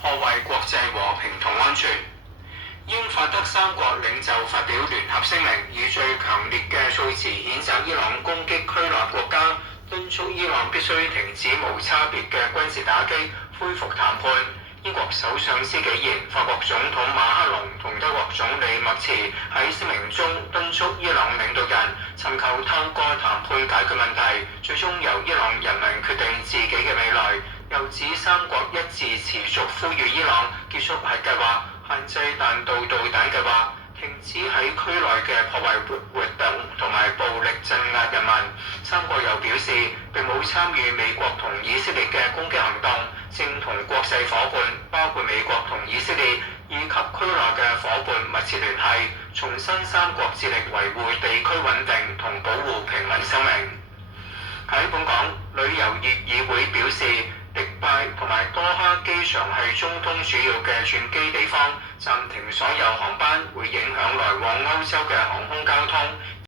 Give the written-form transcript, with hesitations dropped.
破壞國際和平同安全。英法德三國領袖發表聯合聲明，以最強烈嘅措辭譴責伊朗攻擊區內國家，敦促伊朗必須停止無差別嘅軍事打擊，恢復談判。英國首相施紀賢、法國總統馬克龍同德國總理默茨喺聲明中敦促伊朗領導人尋求透過談判解決問題，最終由伊朗人民決定自己嘅未來。又指三國一致持續呼籲伊朗結束核計劃、限制彈道導彈計劃、停止喺區內嘅破壞活動同埋暴力鎮壓人民。三國又表示並冇參與美國同以色列嘅攻擊行動，正同國際夥伴，包括美國同以色列以及區內嘅夥伴密切聯繫，重申三國致力維護地區穩定同保護平民生命。喺本港，旅遊業議會表示，迪拜同埋多哈機場係中東主要嘅轉機地方，暫停所有航班，會影響來往歐洲嘅航空交通。